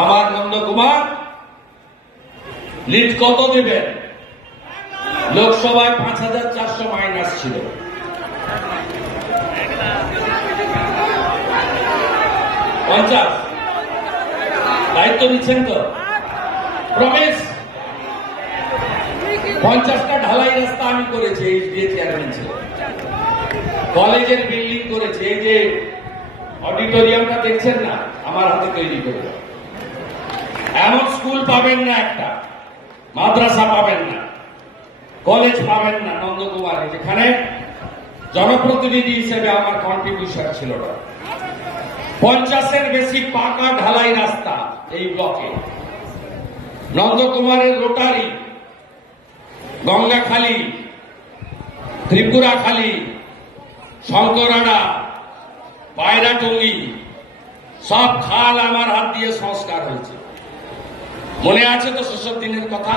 আমার নন্দকুমার লিড কত দেবেন? লোকসভায় পাঁচ হাজার চারশো মাইনাস ছিল। পঞ্চাশ। দায়িত্ব নিচ্ছেন তো? প্রমেশ পঞ্চাশটা ঢালাই রাস্তা আমি করেছি, এই দিয়ে চেয়ারম্যান ছিল। কলেজের বিল্ডিং করেছে, এই যে অডিটোরিয়ামটা দেখছেন না? আমার হাতে তৈরি করে। স্কুল পাবেন না একটা, মাদ্রাসা পাবেন না, কলেজ পাবেন না নন্দকুমারে। যেখানে জনপ্রতিনিধি হিসেবে আমার কন্ট্রিবিউশন ছিল না। পঞ্চাশের বেশি পাকা ঢালাই রাস্তা এই ব্লকে। নন্দকুমারের রোটারি, গঙ্গাখালী, ত্রিপুরাখালী, শঙ্করাড়া, পায়রাটঙ্গি, সব খাল আমার হাত দিয়ে সংস্কার হয়েছে। মনে আছে তো সেসব দিনের কথা